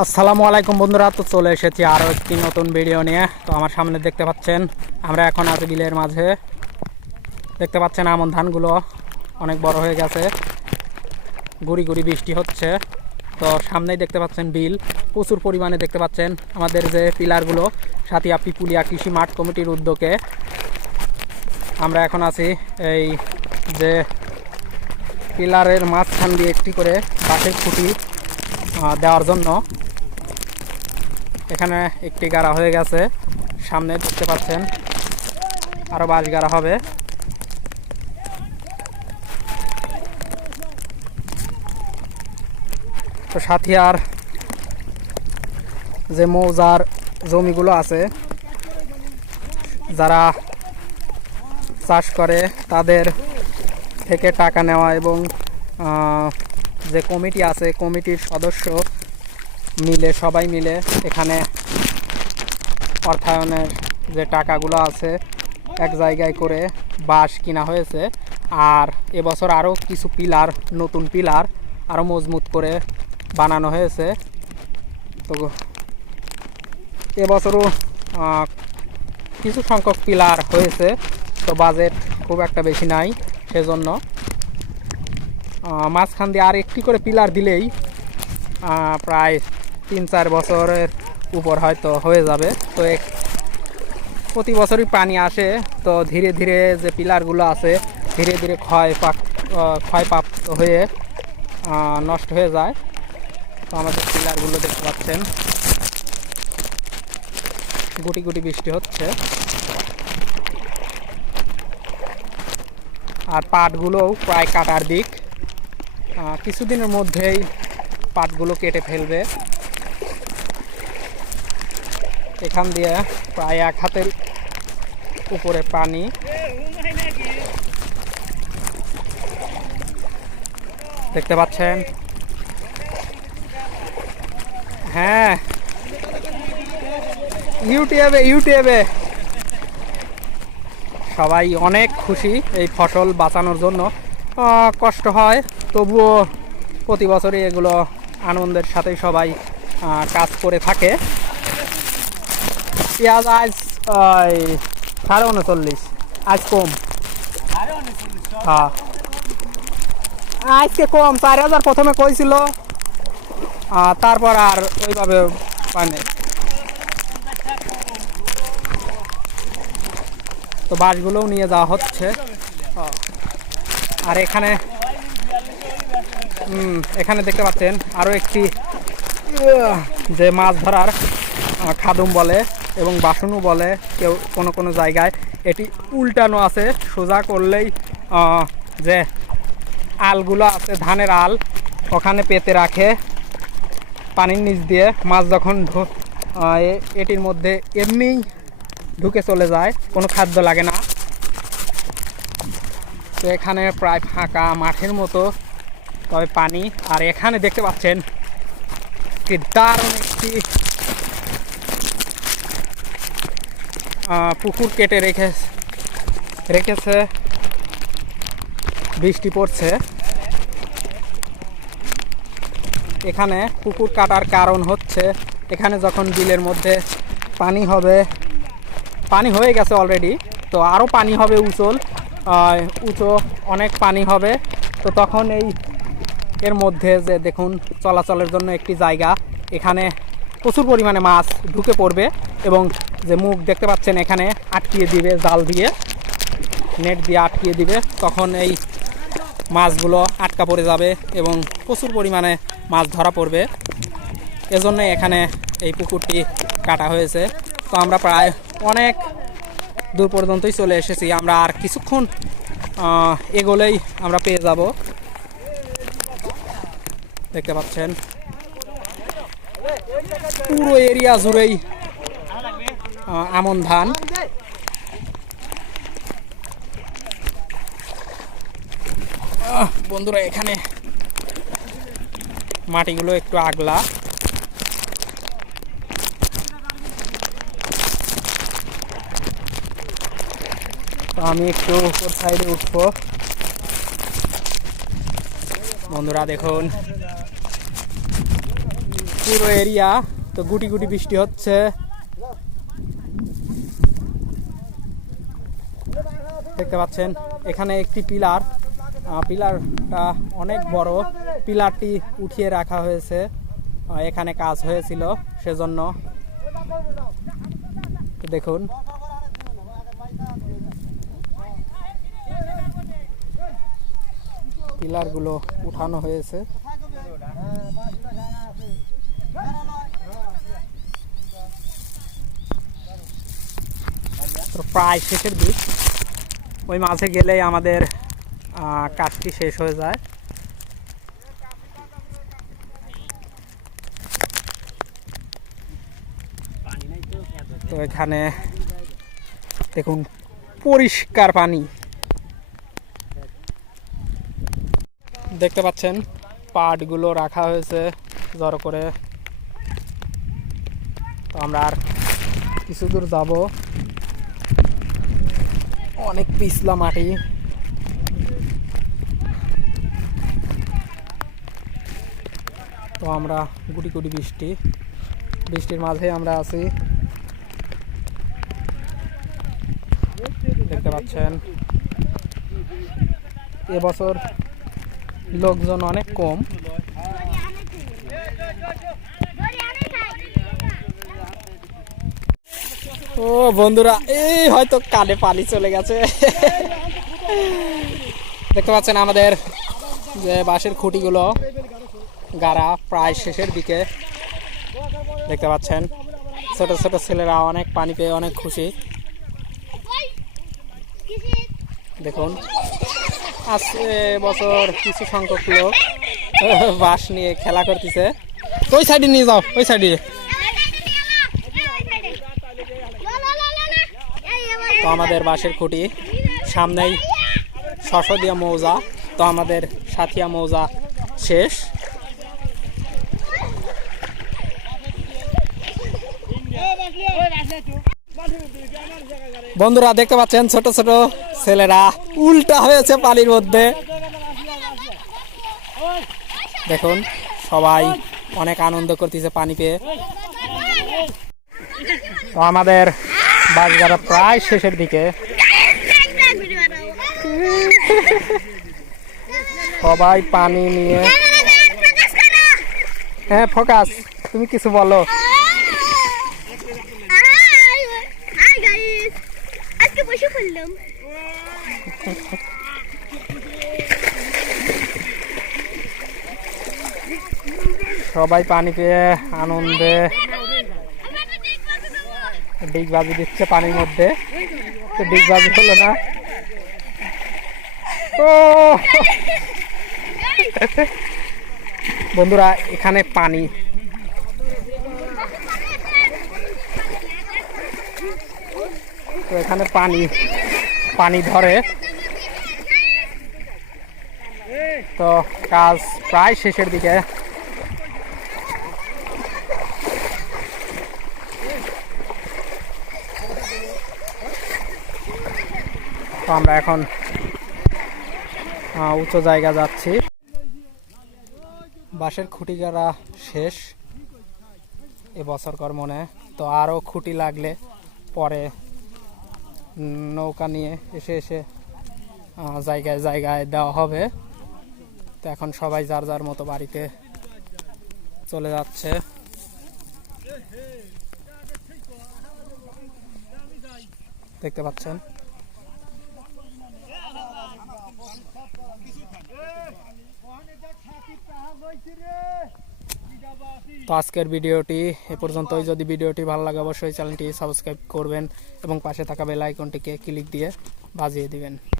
আসসালামু আলাইকুম বন্ধুরা, তো চলে এসেছি আরও একটি নতুন ভিডিও নিয়ে। তো আমার সামনে দেখতে পাচ্ছেন, আমরা এখন আছি বিলের মাঝে। দেখতে পাচ্ছেন আমন ধানগুলো অনেক বড় হয়ে গেছে। গুড়ি গুড়ি বৃষ্টি হচ্ছে। তো সামনেই দেখতে পাচ্ছেন বিল, প্রচুর পরিমাণে দেখতে পাচ্ছেন আমাদের যে পিলারগুলো সাথিয়া পিপুলিয়া কৃষি মাঠ কমিটির উদ্যোগে। আমরা এখন আছি এই যে পিলারের মাঝখান দিয়ে একটি করে বাঁশের খুঁটি দেওয়ার জন্য। এখানে একটি গাড়া হয়ে গেছে। সামনে দেখতে পাচ্ছেন আরও বাঁশ গাড়া হবে। তো সাথিয়ার যে মৌজার জমিগুলো আছে, যারা চাষ করে, তাদের থেকে টাকা নেওয়া এবং যে কমিটি আছে, কমিটির সদস্য মিলে, সবাই মিলে এখানে অর্থায়নের যে টাকাগুলো আছে এক জায়গায় করে বাঁশ কিনা হয়েছে। আর এবছর আরও কিছু পিলার, নতুন পিলার আরও মজবুত করে বানানো হয়েছে। তো এবছরও কিছু সংখ্যক পিলার হয়েছে, তো বাজেট খুব একটা বেশি নাই সেজন্য। মাঝখান দিয়ে আর একটি করে পিলার দিলেই প্রায় তিন চার বছরের উপর হয়তো হয়ে যাবে। তো প্রতি বছরই পানি আসে। তো ধীরে ধীরে যে পিলারগুলো আছে, ধীরে ধীরে ক্ষয় পাক ক্ষয়প্রাপ্ত হয়ে নষ্ট হয়ে যায়। তো আমাদের পিলারগুলো দেখতে পাচ্ছেন। গুটি গুটি বৃষ্টি হচ্ছে। আর পাটগুলোও প্রায় কাটার দিক। কিছুদিনের মধ্যেই পাটগুলো কেটে ফেলবে। এখান দিয়ে প্রায় এক হাতের উপরে পানি। দেখতে পাচ্ছেন? হ্যাঁ। ইউটিউবে ইউটিউবে। সবাই অনেক খুশি এই ফসল বাঁচানোর জন্য। কষ্ট হয়, তবুও প্রতি বছরই এগুলো আনন্দের সাথে সবাই কাজ করে থাকে। পেঁয়াজ আজ সাড়ে উনচল্লিশ, আজ কম। হ্যাঁ। আজকে কম, চার হাজার প্রথমে কইছিল তারপর আর ওইভাবে মানে তো বাসগুলোও নিয়ে যাওয়া হচ্ছে। আর এখানে এখানে দেখতে পাচ্ছেন আরও একটি যে মাছ ধরার খাদুম বলে। এবং বাসনও বলে কেউ কোনো কোনো জায়গায়। এটি উল্টানো আছে, সোজা করলেই যে আলগুলো আছে, ধানের আল, ওখানে পেতে রাখে পানির নিচ দিয়ে। মাছ যখন এটির মধ্যে এমনিই ঢুকে চলে যায়, কোনো খাদ্য লাগে না। তো এখানে প্রায় ফাঁকা মাঠের মতো, তবে পানি। আর এখানে দেখতে পাচ্ছেন কি দারুণ একটি পুকুর কেটে রেখে রেখেছে। বৃষ্টি পড়ছে। এখানে পুকুর কাটার কারণ হচ্ছে, এখানে যখন বিলের মধ্যে পানি হবে, পানি হয়ে গেছে অলরেডি তো আরও পানি হবে উচল উঁচু অনেক পানি হবে। তো তখন এই এর মধ্যে যে দেখুন, চলাচলের জন্য একটি জায়গা, এখানে প্রচুর পরিমাণে মাছ ঢুকে পড়বে এবং যে মুখ দেখতে পাচ্ছেন এখানে আটকিয়ে দিবে, জাল দিয়ে, নেট দিয়ে আটকিয়ে দিবে। তখন এই মাছগুলো আটকা পড়ে যাবে এবং প্রচুর পরিমাণে মাছ ধরা পড়বে। এজন্য এখানে এই পুকুরটি কাটা হয়েছে। তো আমরা প্রায় অনেক দূর পর্যন্তই চলে এসেছি। আমরা আর কিছুক্ষণ এগোলেই আমরা পেয়ে যাব। দেখতে পাচ্ছেন? পুরো এরিয়া জুড়েই আমন ধান। বন্ধুরা, এখানে মাটিগুলো একটু আগলা। আমি একটু উপর সাইডে উঠবো। বন্ধুরা, দেখুন। পুরো এরিয়া তো গুটি গুটি বৃষ্টি হচ্ছে। দেখতে পাচ্ছেন, এখানে একটি পিলার। পিলারটা অনেক বড়। পিলারটি উঠিয়ে রাখা হয়েছে। এখানে কাজ হয়েছিল, সেজন্য দেখুন। পিলারগুলো উঠানো হয়েছে। প্রায় শেষের দিক। ওই মাঝে গেলেই আমাদের কাজটি শেষ হয়ে যায়। তো এখানে দেখুন, পরিষ্কার পানি। দেখতে পাচ্ছেন, পাটগুলো রাখা হয়েছে জড়ো করে। তো আমরা আর কিছু দূর যাব। অনেক পিছলা মাটি। তো আমরা গুটি গুটি বৃষ্টি। বৃষ্টির মাঝে আমরা আছি। দেখতে পাচ্ছেন। এবছর লোকজন অনেক কম। ও বন্ধুরা, এই হয়তো কানে পানি চলে গেছে। দেখতে পাচ্ছেন আমাদের যে বাঁশের খুঁটিগুলো, গাড়া প্রায় শেষের দিকে। দেখতে পাচ্ছেন, ছোট ছোট ছেলেরা অনেক পানি পেয়ে অনেক খুশি। দেখুন আজকে বছর কিছু সংখ্যক লোক বাঁশ নিয়ে খেলা করতেছে। ওই সাইডে নিয়ে যাও, ওই সাইডে। তো আমাদের বাঁশের খুঁটি সামনেই শশদিয়া মৌজা। তো আমাদের সাথিয়া মৌজা শেষ। বন্ধুরা, দেখতে পাচ্ছেন ছোট ছোট ছেলেরা উল্টা হয়েছে পানির মধ্যে। দেখুন, সবাই অনেক আনন্দ করতেছে পানি পেয়ে তো আমাদের বাসগাড়া প্রায় শেষের দিকে। সবাই পানি নিয়ে হ্যাঁ ফোকাস, তুমি কিছু বলো। বসে সবাই পানি পেয়ে আনন্দে ডিগবাজি দিচ্ছে পানির মধ্যে। তো ডিগবাজি হলো না। ও! বন্ধুরা, এখানে পানি। তো এখানে পানি পানি ধরে। তো কাজ প্রায় শেষের দিকে। আমরা এখন আহ, উঁচু জায়গা যাচ্ছি। বাঁশের খুঁটি গাড়া শেষ এবছর কর মনে। তো আরও খুঁটি লাগলে পরে নৌকা নিয়ে এসে এসে জায়গায় জায়গায় দেওয়া হবে। তো এখন সবাই যার যার মতো বাড়িতে চলে যাচ্ছে। দেখতে পাচ্ছেন? তো আজকের ভিডিওটি এ পর্যন্তই। যদি ভিডিওটি ভালো লাগে, অবশ্যই চ্যানেলটি সাবস্ক্রাইব করবেন এবং পাশে থাকা বেল আইকনটিকে ক্লিক দিয়ে বাজিয়ে দিবেন।